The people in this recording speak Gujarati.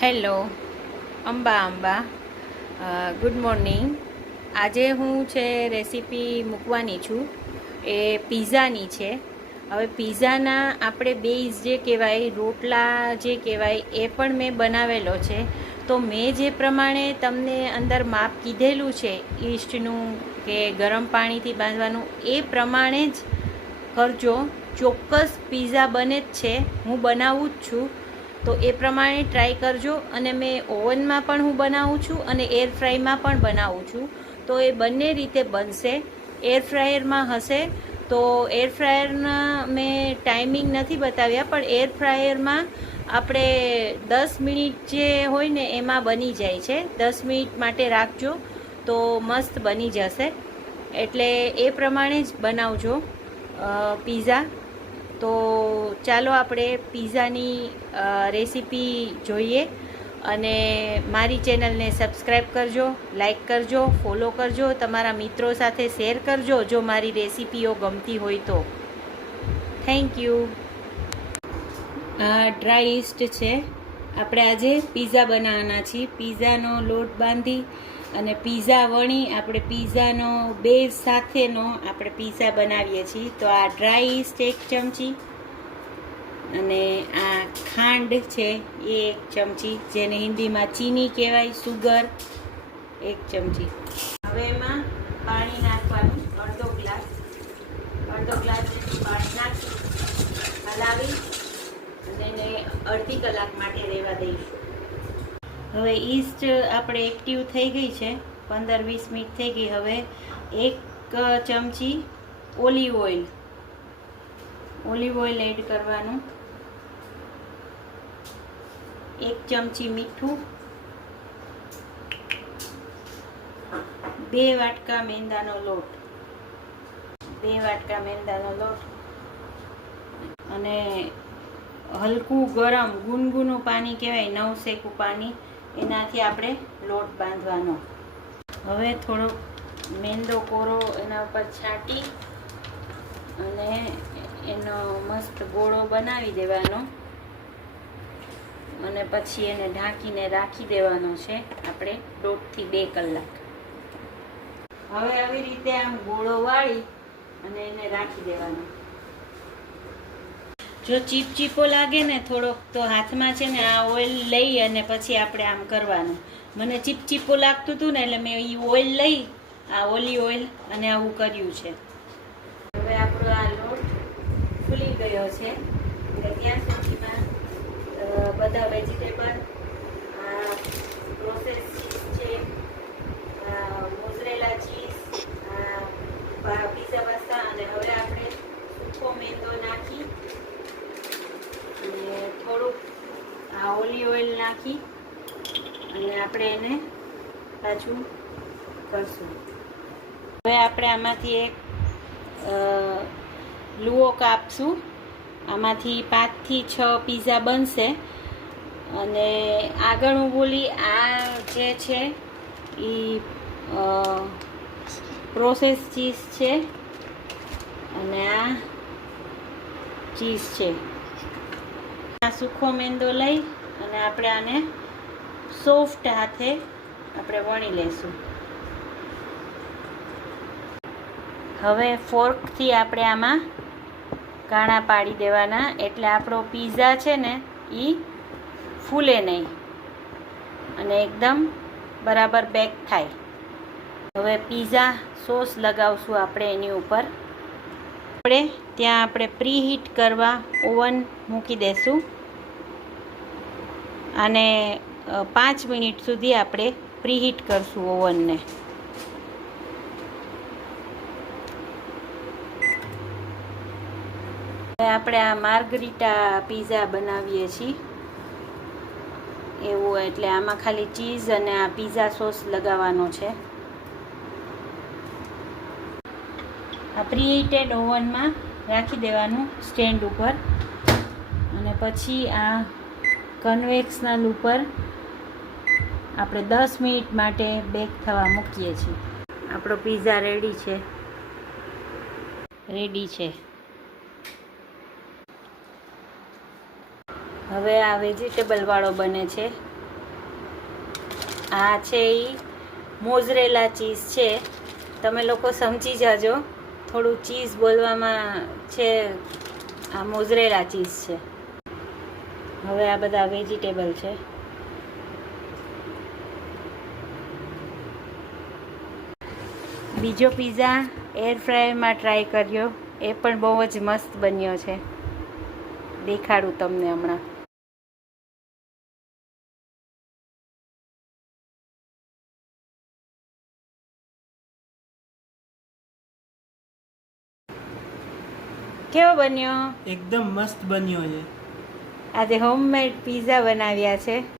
Hello Amba good morning. આજે હું છે રેસીપી મૂકવાની છું એ પીઝાની છે. હવે પીઝાના આપણે બેઝ જે કહેવાય, રોટલા જે કહેવાય, એ પણ મેં બનાવેલો છે. તો મેં જે પ્રમાણે તમને અંદર માપ કીધેલું છે ઈસ્ટનું કે ગરમ પાણીથી બાંધવાનું, એ પ્રમાણે જ કરજો. ચોક્કસ પીઝા બને જ છે, હું બનાવું જ છું. તો એ પ્રમાણે ટ્રાય કરજો. અને મેં ઓવનમાં પણ હું બનાવું છું અને એર ફ્રાયમાં પણ બનાવું છું. તો એ બંને રીતે બનશે. એર ફ્રાયરમાં હશે તો એર ફ્રાયરના મેં ટાઈમિંગ નથી બતાવ્યા, પણ એર ફ્રાયરમાં આપણે 10 મિનિટ જે હોય ને એમાં બની જાય છે. 10 મિનિટ માટે રાખજો તો મસ્ત બની જશે. એટલે એ પ્રમાણે જ બનાવજો પીઝા. તો ચાલો આપણે પીઝાની રેસીપી જોઈએ. અને મારી ચેનલને સબસ્ક્રાઈબ કરજો, લાઈક કરજો, ફોલો કરજો, તમારા મિત્રો સાથે શેર કરજો જો મારી રેસીપીઓ ગમતી હોય તો. Thank you. આ ડ્રાય ઈસ્ટ છે. આપણે આજે પીઝા બનાવવાના છીએ. પીઝાનો લોટ બાંધી અને પીઝા વણી આપણે પીઝાનો બેઝ સાથેનો આપણે પીઝા બનાવીએ છીએ. તો આ ડ્રાય ઈસ્ટ 1 ચમચી અને આ ખાંડ છે એ 1 ચમચી, જેને હિન્દીમાં ચીની કહેવાય, સુગર 1 ચમચી. હવે એમાં પાણી નાખવાનું અડધો ગ્લાસ જેટલું પાણી નાખી હલાવી અને એને અડધી કલાક માટે રહેવા દઈશું. હવે ઈસ્ટ આપણે એક્ટિવ થઈ ગઈ છે, 15-20 મિનિટ થઈ ગઈ. હવે 1 ચમચી ઓલિવ ઓઇલ એડ કરવાનું, 1 ચમચી મીઠું, 2 વાટકા મેંદાનો લોટ અને હલકું ગરમ ગુનગુનું પાણી કહેવાય, નવશેકું પાણી, એનાથી આપણે લોટ બાંધવાનો. હવે થોડો મેંદો કોરો એના ઉપર છાંટી અને એનો મસ્ત ગોળો બનાવી દેવાનો અને પછી એને ઢાંકીને રાખી દેવાનો છે આપણે 1.5 થી 2 કલાક. હવે આવી રીતે આમ ગોળો વાળી અને એને રાખી દેવાનો. જો ચીપચીપો લાગે ને થોડોક, તો હાથમાં છે ને આ ઓઇલ લઈ અને પછી આપણે આમ કરવાનું. મને ચીપચીપો લાગતું હતું ને એટલે મેં એ ઓઇલ લઈ, આ ઓલિવ ઓઇલ, અને આવું કર્યું છે. હવે આપણો આ લોટ ફૂલી ગયો છે એટલે ત્યાં સુધીમાં બધા વેજીટેબલ, પ્રોસેસ ચીઝ છે, મોઝરેલા ચીઝ, પીઝા પાસ્તા, અને હવે આપણે સૂકો મેંદો નાખી અને થોડુંક આ ઓલિવ ઓઇલ નાખી અને આપણે એને પાછું કરશું. હવે આપણે આમાંથી એક લુઓ કાપશું. આમાંથી 5 થી 6 પીઝા બનશે. અને આગળ હું બોલી, આ જે છે એ પ્રોસેસ ચીઝ છે અને આ ચીઝ છે. આ સૂકો મેંદો લઈ અને આપણે આને સોફ્ટ હાથે આપણે વણી લેશું. હવે ફોર્કથી આપણે આમાં કાણા પાડી દેવાના, એટલે આપણો પીઝા છે ને એ ફૂલે નહીં અને એકદમ બરાબર બેક થાય. હવે પીઝા સોસ લગાવશું આપણે એની ઉપર. આપણે પ્રીહીટ કરવા ઓવન મૂકી દેશું અને 5 મિનિટ સુધી આપણે પ્રીહીટ કરશું ઓવનને. આપણે આ માર્ગરીટા પીઝા બનાવીએ છીએ એવું, એટલે આમાં ખાલી ચીઝ અને આ પીઝા સોસ લગાવવાનો છે. આ પ્રીહીટેડ ઓવનમાં રાખી દેવાનું સ્ટેન્ડ ઉપર અને પછી આ કન્વેક્શનલ ઉપર આપણે 10 મિનિટ માટે બેક થવા મૂકીએ છીએ. આપણો પીઝા રેડી છે. હવે આ વેજીટેબલ વાળો બને છે. આ છે એ મોઝરેલા ચીઝ છે. તમે લોકો સમજી જાજો, થોડું ચીઝ બોલવામાં છે. આ મોઝરેલા ચીઝ છે. હવે આ બધા વેજીટેબલ છે. બીજો પીઝા એર ફ્રાયરમાં ટ્રાય કર્યો, એ પણ બહુ જ મસ્ત બન્યો છે. દેખાડું તમને હમણાં. કેવો બન્યો? એકદમ મસ્ત બન્યો છે. આજે હોમમેડ પીઝા બનાવ્યા છે.